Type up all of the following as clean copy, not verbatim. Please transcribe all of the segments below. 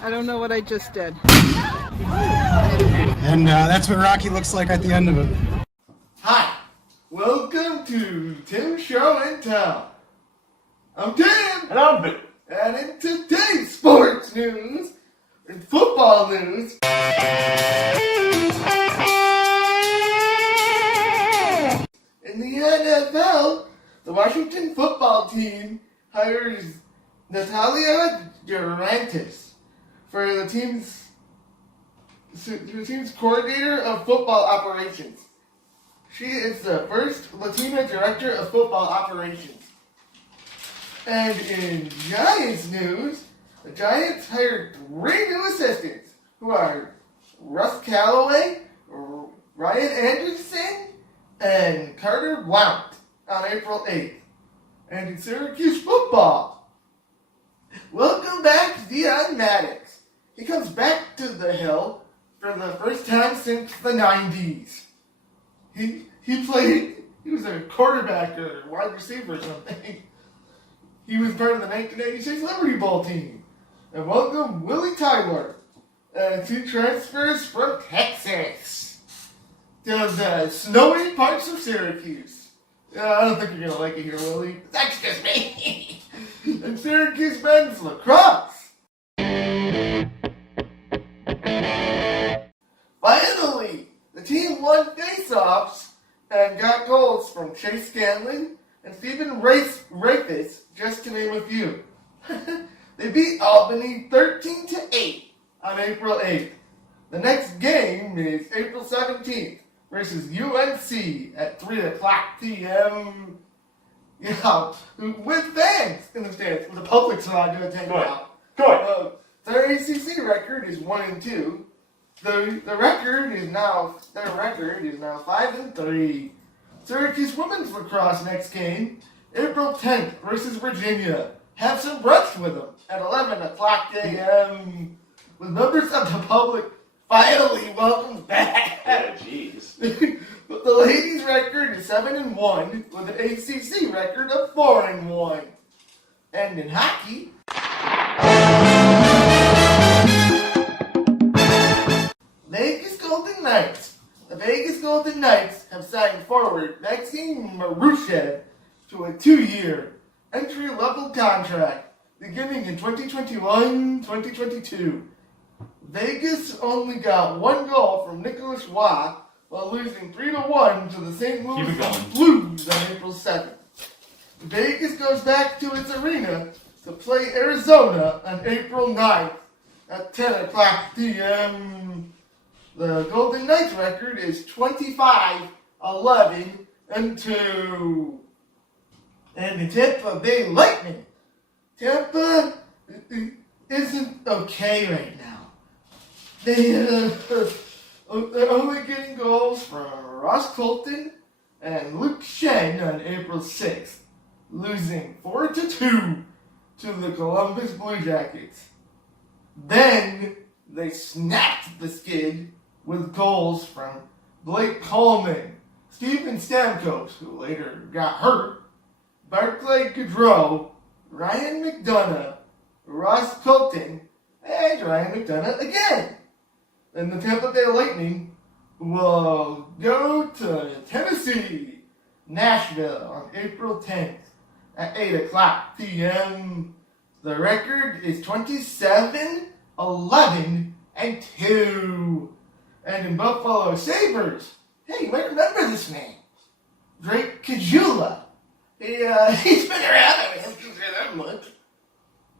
I don't know what I just did. And that's what Rocky looks like at the end of it. Hi, welcome to Tim's Show and Tell. I'm Tim, And I'm Vic. and in today's sports news, and football news, in the NFL, the Washington football team hires Natalia Durantis for the team's coordinator of football operations. She is the first Latina director of football operations. And in Giants news, the Giants hired 3 new assistants, who are Russ Callaway, Ryan Anderson, and Carter Blount on April 8th. And in Syracuse football, welcome back Dion Maddox. He comes back to the Hill for the first time since the 90s. He was a quarterback or wide receiver or something. He was part of the 1986 Liberty Bowl team. And welcome Willie Tyler, 2 transfers from Texas to the snowy parts of Syracuse. I don't think you're going to like it here, Willie. That's just me. And Syracuse men's lacrosse. Finally, the team won face-offs and got goals from Chase Scanlon and Stephen Rafis, just to name a few. They beat Albany 13-8 on April 8th. The next game is April 17th versus UNC at 3 o'clock p.m. Yeah, with fans in the stands. The public's not going to take it out. Go ahead. Their ACC record is 1-2. Their record is now 5-3. Syracuse women's lacrosse next game, April 10th versus Virginia. Have some brunch with them at 11 o'clock a.m. With members of the public finally welcomed back. Yeah, jeez. The ladies' record is 7-1 with an ACC record of 4-1. And in hockey, Vegas Golden Knights. The Vegas Golden Knights have signed forward Maxime Marushev to a 2-year entry-level contract beginning in 2021-2022. Vegas only got 1 goal from Nicholas Waugh while losing 3-1 to the St. Louis Blues on April 7th. Vegas goes back to its arena to play Arizona on April 9th at 10 o'clock p.m. The Golden Knights record is 25-11-2. And the Tampa Bay Lightning. Tampa isn't okay right now. They're only getting goals from Ross Colton and Luke Shen on April 6th, losing 4-2 to the Columbus Blue Jackets. Then they snapped the skid with goals from Blake Coleman, Steven Stamkos, who later got hurt, Barclay Goodrow, Ryan McDonough, Ross Colton, and Ryan McDonough again. Then the Tampa Bay Lightning will go to Tennessee, Nashville on April 10th at 8 o'clock p.m. The record is 27-11-2. And in Buffalo Sabres, hey, you might remember this name, Drake Kajula. He's been around, I haven't been there that much.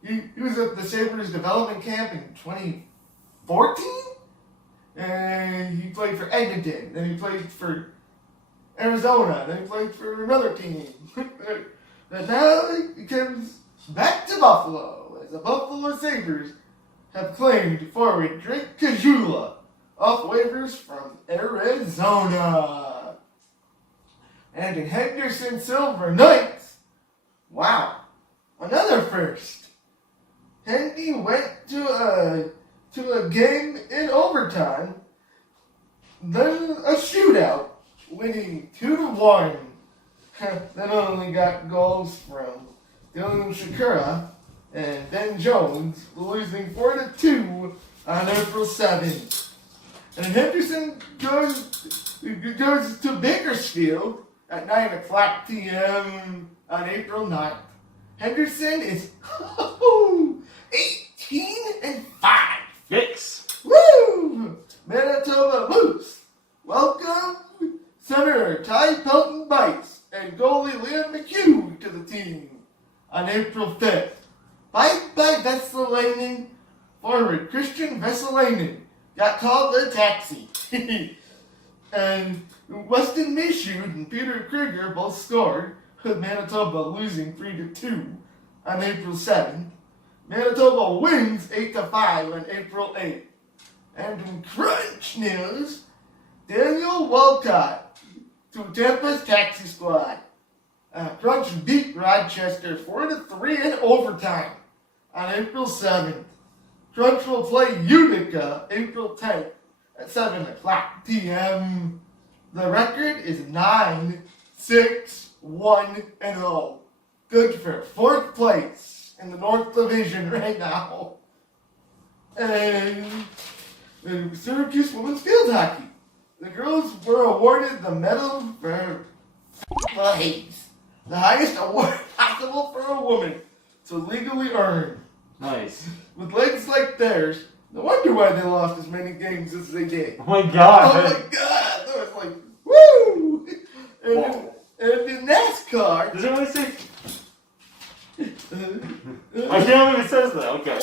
He was at the Sabres development camp in 2014, and he played for Edmonton, then he played for Arizona, then he played for another team. But now he comes back to Buffalo, as the Buffalo Sabres have claimed forward Drake Kajula off waivers from Arizona. And in Henderson Silver Knights, wow, another first. Hendy went to a game in overtime, then a shootout, winning 2-1. Then only got goals from Dylan Shakura and Ben Jones, losing 4-2 on April 7th. And Henderson goes to Bakersfield at 9 o'clock p.m. on April 9th. Henderson is 18-5. Yikes. Woo! Manitoba Moose. Welcome Senator Ty Pelton Bice and goalie Liam McHugh to the team on April 5th. Bye-bye Vesalainen. Forward Christian Vesalainen got called a taxi. And Weston Michaud and Peter Krieger both scored, with Manitoba losing 3-2 on April 7th. Manitoba wins 8-5 on April 8th. And in Crunch news, Daniel Walcott to Tampa's taxi squad. Crunch beat Rochester 4-3 in overtime on April 7th. Crunch will play Utica April 10th at 7 o'clock p.m. The record is 9-6-1-0. Good for 4th place in the North Division right now. And Syracuse women's field hockey. The girls were awarded the medal for plays, the highest award possible for a woman to legally earn. Nice. With legs like theirs, no wonder why they lost as many games as they did. Oh my god. Oh my god! That was like, woo! And in NASCAR, Does it really say? I can't believe it says that. Okay.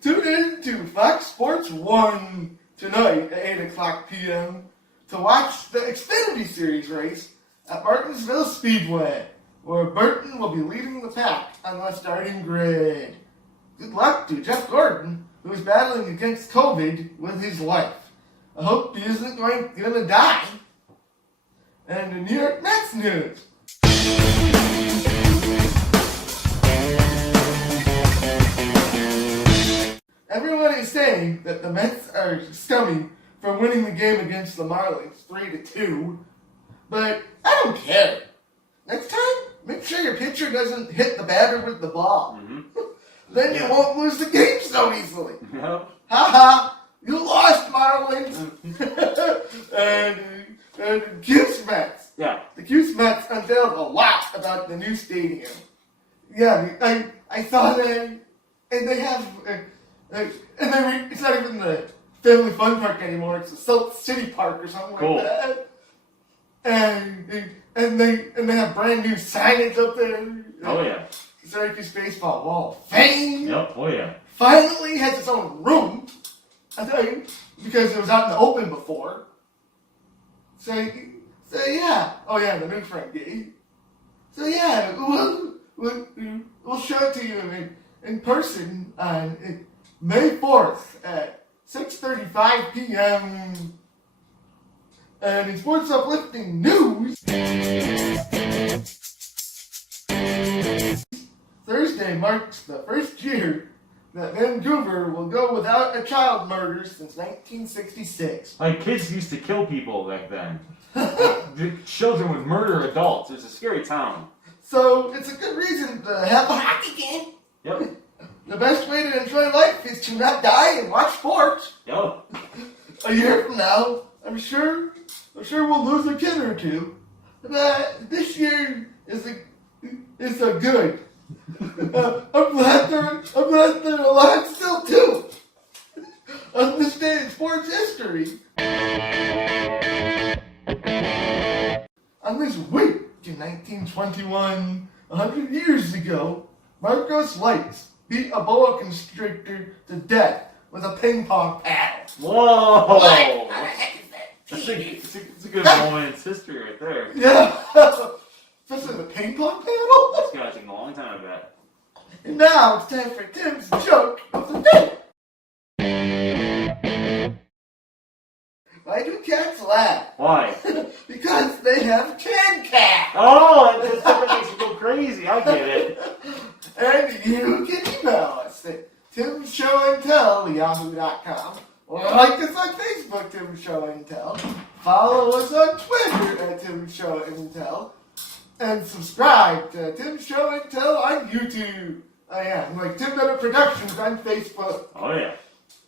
tune in to Fox Sports 1 tonight at 8 o'clock p.m. to watch the Xfinity Series race at Martinsville Speedway, where Burton will be leading the pack on the starting grid. Good luck to Jeff Gordon, who is battling against COVID with his wife. I hope he isn't going to die. And in New York Mets news. Everyone is saying that the Mets are scummy for winning the game against the Marlins 3-2, but I don't care. Next time, make sure your pitcher doesn't hit the batter with the ball. Mm-hmm. Then you won't lose the game so easily. Yep. Ha! You lost, Marlins. and Cuse Mets. Yeah. The Cuse Mets unveiled a lot about the new stadium. Yeah, I saw that, and they have, it's not even the Family Fun Park anymore. It's the Salt City Park or something Cool. like that. And they have brand new signage up there. Oh yeah. Syracuse Baseball Wall of Fame. Yep. Oh yeah. Finally has its own room. I tell you, because it was out in the open before. So yeah. Oh yeah, the new front gate. So yeah, we'll show it to you in person on May 4th at 6:35 p.m. And in sports uplifting news, Thursday marks the first year that Vancouver will go without a child murder since 1966. Like kids used to kill people back then. The children would murder adults. It's a scary town. So it's a good reason to have a hockey game. Yep. The best way to enjoy life is to not die and watch sports. Yep. A year from now, I'm sure we'll lose a kid or two. But this year is a good. I'm glad they're alive still too. On this day in sports history. On this week in 1921, 100 years ago, Marcos Lights beat a boa constrictor to death with a ping pong paddle. Whoa! What the heck is that? It's a good moment in history right there. Yeah. Especially the ping pong paddle. This guy's taking a long time, I bet. And now it's time for Tim's joke of the day. Why do cats laugh? Why? Because they have can cat. Oh, that stuff makes you go crazy. I get it. And you can email us at timshowandtell@yahoo.com. Or like us on Facebook, Tim Show and Tell. Follow us on Twitter at Tim Show and Tell. And subscribe to Tim's Show and Tell on YouTube. Oh yeah, and like Tim Bennett Productions on Facebook. Oh yeah.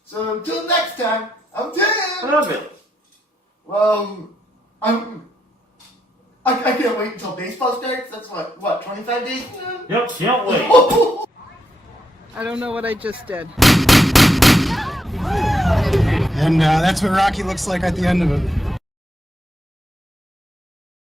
So until next time, I'm Tim. What up, Billy? Well, I can't wait until baseball starts. That's what, 25 days now? Yep, can't wait. I don't know what I just did. And that's what Rocky looks like at the end of it.